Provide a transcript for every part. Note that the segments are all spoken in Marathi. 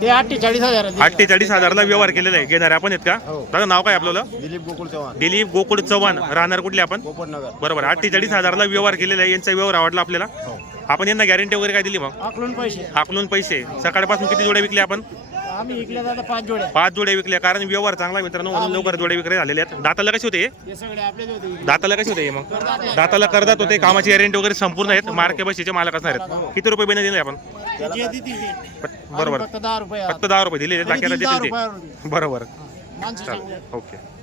ते अठ्ठेचाळीस हजार अठ्ठेचाळीस हजारला व्यवहार केलेला आहे. घेणारे आपण आहेत का? हो. दादा नाव काय आपल्याला दिलीप गोकुळ चव्हाण. दिलीप गोकुळ चव्हाण. राहणार कुठले आपण? बरोबर. अठ्ठेचाळीस हजारला व्यवहार केलेला आहे. यांचा व्यवहार आवडला आपल्याला? हो. आपण यांना गॅरंटी वगैरे काय दिली मग? आकलून पैसे. आकलून पैसे. सकाळपासून किती जोड्या विकले आपण? आम्ही पाच जोड्या. पाच जोड्या विकल्या. कारण व्यवहार चांगला आहे मित्रांनो. म्हणून लवकर जोड्या विक्री झालेले आहेत. दाताला कसे होते? हे? हे सगळे आपलेच होते. दाताला कसे होते हे मग? दाताला करदात होते. कामाची गॅरंटी वगैरे संपूर्ण आहेत. मार्के बशीचे मालक असणार आहेत. किती रुपये बिना दिले आपण? ते. प- बरोबर. फक्त दहा रुपये. फक्त दहा रुपये दिले. बाकीला दहा देतील रुपयावर ते. बरोबर. माणसं चांगली आहेत. ओके.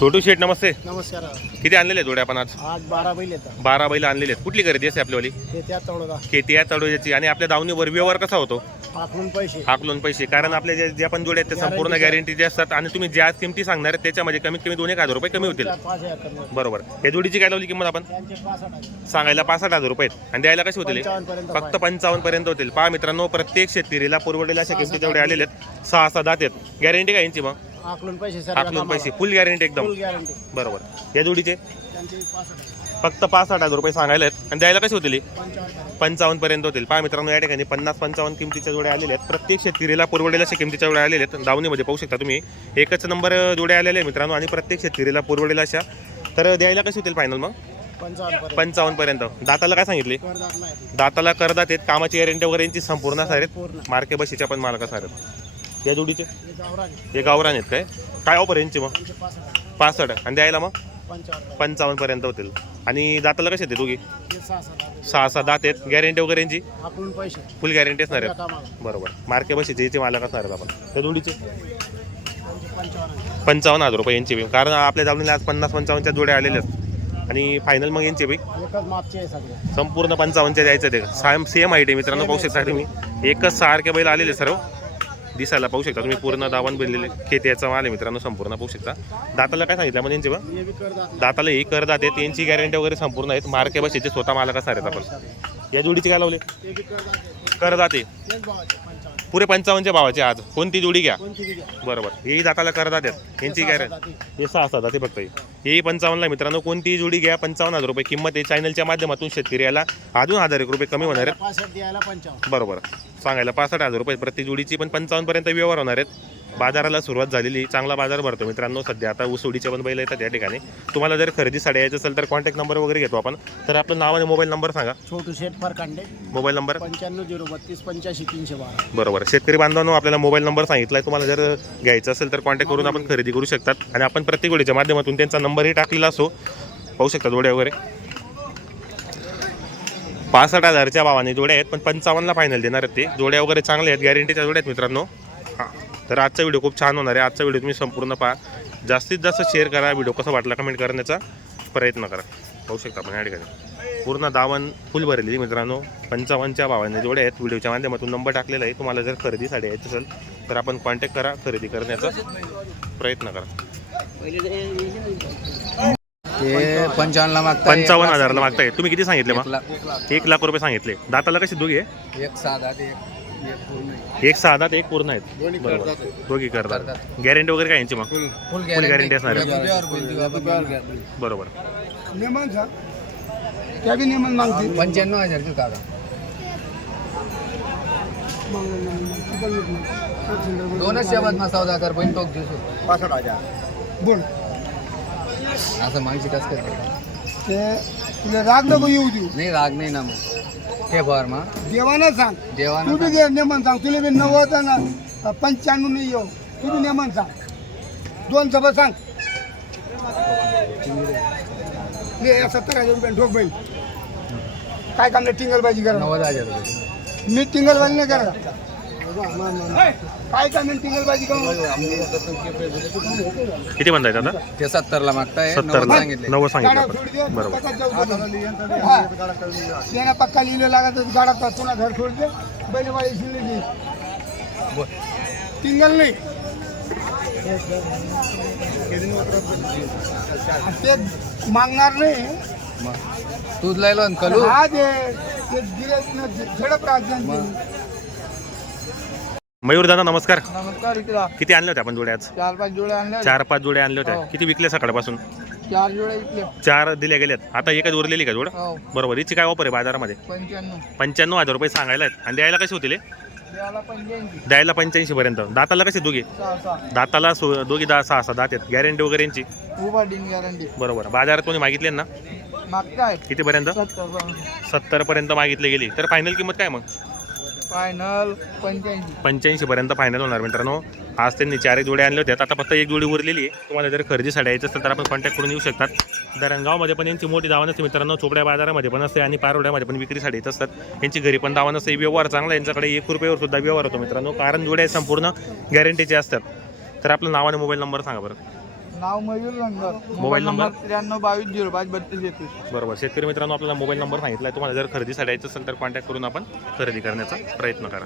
छोटू शेठ नमस्ते. नमस्कार. किती आणलेले आहेत जोड्या आपण आज? बारा बैल येतात बारा बैल आणलेले आहेत. कुठली खरेदी असते आपल्यावाली? ते त्यात तवडगा खेती या तळोजाची. आणि आपल्या दावणीवर व्यवहार कसा होतो? आकलून पैसे. हाकलून पैसे. कारण आपले जे जे आपण जोडे आहेत ते संपूर्ण गॅरंटी जे असतात आणि तुम्ही ज्या किमती सांगणार आहेत त्याच्यामध्ये कमीत कमी दोन एक हजार रुपये कमी होतील. बरोबर. या जोडीची काय लावली किंमत आपण? सांगायला पासष्ट हजार रुपये. आणि द्यायला कसे होतील? हे? फक्त पंचावन्न पर्यंत होतील. पहा मित्रांनो प्रत्येक शेतकरीला पुरवडेल अशा किमती जेवढे आलेले आहेत सहा सहा दात आहेत. गॅरंटी काय यांची मग? आकलून पैसे सर हाकलून पैसे. फुल गॅरंटी एकदम. बरोबर. या जोडीचे? फक्त पासष्ट हजार रुपये सांगायला आहेत आणि द्यायला कसे होतील हे? पंचावन्न पंचावन्न पर्यंत होतील. पहा मित्रांनो या ठिकाणी पन्नास पंचावन्न किमतीच्या जोड्या आलेल्या आहेत. प्रत्येक शेतकरीला पुरवडेल अशा किमतीच्या जोड्या आलेल्या आहेत. दावणीमध्ये पाहू शकता तुम्ही. एकच नंबर जोड्या आलेल्या आहेत मित्रांनो आणि प्रत्येक शेतकरीला पुरवडेल अशा. तर द्यायला कसे होतील फायनल मग? पंचावन्न पर्यंत. दाताला काय सांगितले. दाताला करदात आहेत. कामाची गॅरंटी वगैरे यांची संपूर्ण असणार आहेत. पूर्ण मार्के बशीच्या पण मालक असणार आहेत. या जोडीचे? हे गावरान आहेत. काय? काय ऑफर यांची मग? पासष्ट. आणि द्यायला मग? पंचावन्न. पंचावन्न पर्यंत होतील. आणि दाताला कसे येते दोघी? सहा सहा दात आहेत. गॅरंटी वगैरे यांची? पैसे. फुल गॅरंटी असणार कामाला बरोबर. मार्के बशीचे याचे मालक असणार आहेत आपण. त्या जोडीचे? पंचावन्न हजार. रुपये यांची बी. कारण आपल्या जाऊन आज पन्नास पंचावन्नच्या जोड्या आलेल्या आहेत. आणि फायनल मग यांची बी. आहे संपूर्ण पंचावन्नच्या द्यायचं ते. सेम सेम आहे मित्रांनो पाहू शकता तुम्ही. एकच सारखे बैल आलेले सर्व. दिसायला पाहू शकता. तुम्ही पूर्ण दावण बनलेले खेती याचा माल आहे मित्रांनो संपूर्ण पाहू शकता. दाताला काय सांगितलं म्हणजे यांचे बा हे दाताला ही करदात. आहेत यांची गॅरंटी वगैरे संपूर्ण आहेत. मार्के बशीचे स्वतः मालक असणार आहेत आपण. या जोडीचे काय लावले? करदात. पुरे पंचावन्नच्या भावाचे आज. कोणती जोडी घ्या? बरोबर. हेही दाताला आहेत यांची गॅरंटी. हे सहा असतात ते फक्त हेही पंचावन्नला मित्रांनो कोणतीही जोडी घ्या पंचावन्न हजार रुपये किंमत आहे. चॅनलच्या माध्यमातून शेतकरी याला अजून हजार एक रुपये कमी होणार आहेत. बरोबर. सांगायला पासष्ट हजार रुपये. प्रति जोडीची पण पंचावन्न पर्यंत व्यवहार होणार आहेत. बाजाराला सुरुवात झालेली चांगला बाजार भरतो मित्रांनो सध्या. आता ऊसोडीचे पण बैल येतात या ठिकाणी. तुम्हाला जर खरेदीसाठी यायचं असेल तर कॉन्टॅक्ट नंबर वगैरे घेतो आपण. तर आपलं नाव आणि मोबाईल नंबर सांगा. छोटू शेठ फरकांडे मोबाईल नंबर पंच्याण्णव झिरो बत्तीस पंच्याऐंशी तीनशे बारा. बरोबर. शेतकरी बांधवांनो आपल्याला मोबाईल नंबर सांगितला आहे तुम्हाला जर घ्यायचं असेल तर कॉन्टॅक्ट करून आपण खरेदी करू शकतात. आणि आपण प्रत्येक वेळेच्या माध्यमातून त्यांचा नंबरही टाकलेला असो. पाहू शकता जोड्या वगैरे. पासष्ट हजारच्या भावाने जोड्या आहेत पण पंचावन्नला फायनल देणार आहेत ते. जोड्या वगैरे चांगल्या आहेत गॅरंटीच्या जोड्या आहेत मित्रांनो. तर आजचा व्हिडिओ खूप छान होणार आहे. आजचा व्हिडिओ तुम्ही संपूर्ण पहा. जास्तीत जास्त शेअर करा. व्हिडिओ कसा वाटला कमेंट करण्याचा प्रयत्न करा. पाहू शकता आपण या ठिकाणी. पूर्ण दावण फुल भरलेली मित्रांनो. पंचावन्नच्या भावाने जोड्या आहेत व्हिडिओच्या माध्यमातून नंबर टाकलेला आहे. तुम्हाला जर खरेदीसाठी यायचं असेल तर आपण कॉन्टॅक्ट करा. खरेदी करण्याचा प्रयत्न करा. ते पंचावन्नला पंचावन्न हजारला मागताय. तुम्ही किती सांगितले मग? लाख. एक लाख रुपये सांगितले. दाताला कशी दोघी आहे? एक ते एक. एक सहा दात एक पूर्ण आहेत. बरोबर. दोघी करतात. गॅरंटी वगैरे काय यांची मग? फुल फुल guarantee. असणार आहे. बरोबर. नेमन सर त्या बी नेमन मागते पंच्याण्णव हजार देऊ काका दोनच शेवट ना चौदा कर पण दिवस पासष्ट हजार. बोल. असं मागची टच करते ते तुला राग नको येऊ देऊ. नाही राग नाही ना मग. ते भर मग देवानं सांग. देवानं तू बी दे नेमन सांग. तुला बी नव्वद ना पंच्याण्णव नाही येऊ. तू बी नेमन सांग. दोन सभा सांग. ले सत्तर हजार रुपये ठोक बैल काय काम नाही टिंगल बाजी करा. नव्वद हजार. रुपये मी टिंगल बाजी नाही करा काय टिंगल बाजी करू किती म्हणताय आता? ते सत्तरला मागताय सांगितले. नव्वद सांगितलं आपण. बरोबर. त्यानं पक्का लिहिलं लागत गाडा तर पुन्हा घर सोड दे. बैलवाडी शिल्ली टिंगल नाही. ते मागणार नाही. तूच लायलो कलू? हा दे ते झडप राहत मयूर दादा नमस्कार. नमस्कार इकडं किती आणले होते आपण जोड्या आज? चार पाच जोड्या आणल्या चार पाच जोड्या आणल्या हो. होत्या किती विकल्या सकाळपासून? चार जोड्या इथले चार दिल्या गेल्यात. आता एकच उरलेली का जोड? हो. बरोबर. हिची काय ऑफर आहे बाजारामध्ये? पंच्याण्णव. पंच्याण्णव हजार रुपये सांगायला आहेत. आणि द्यायला कसे होतील हे? द्यायला पंच्याऐंशी. द्यायला पंच्याऐंशी पर्यंत. दाताला कसे दोघे? सहा सहा. दाताला सो दोघी दहा सहा सहा दात आहेत. गॅरंटी वगैरे यांची? उभा डिन गॅरंटी बरोबर. बाजारात कोणी मागितले ना? मागताय. कितीपर्यंत? सत्तर सत्तर पर्यंत मागितले गेली. तर फायनल किंमत काय मग? फायनल पंच्याऐंशी. पंच्याऐंशी पर्यंत फायनल होणार मित्रांनो. आज त्यांनी चार एक जोडे आणले होते आता फक्त एक जोडी उरलेली आहे. तुम्हाला जर खरेदीसाठी यायचं असेल तर आपण कॉन्टॅक्ट करून येऊ शकतात. धरणगावमध्ये पण यांची मोठी दावा नसते मित्रांनो. चोपड्या बाजारामध्ये पण असते आणि पारोड्यामध्ये पण विक्रीसाठी येत असतात यांची घरी पण दावा नसते व्यवहार चांगला आहे. यांच्याकडे एक रुपयावर सुद्धा व्यवहार होतो मित्रांनो. कारण जोड्या संपूर्ण गॅरंटीचे असतात. तर आपलं नाव आणि मोबाईल नंबर सांगा बरं. नाव मयूर लंगर मोबाईल नंबर? त्र्याण्णव बावीस झिरो पाच बत्तीस एकवीस. बरोबर. शेतकरी मित्रांनो आपल्याला मोबाईल नंबर सांगितला आहे तुम्हाला जर खरेदीसाठी यायचं असेल तर कॉन्टॅक्ट करून आपण खरेदी करण्याचा प्रयत्न करा.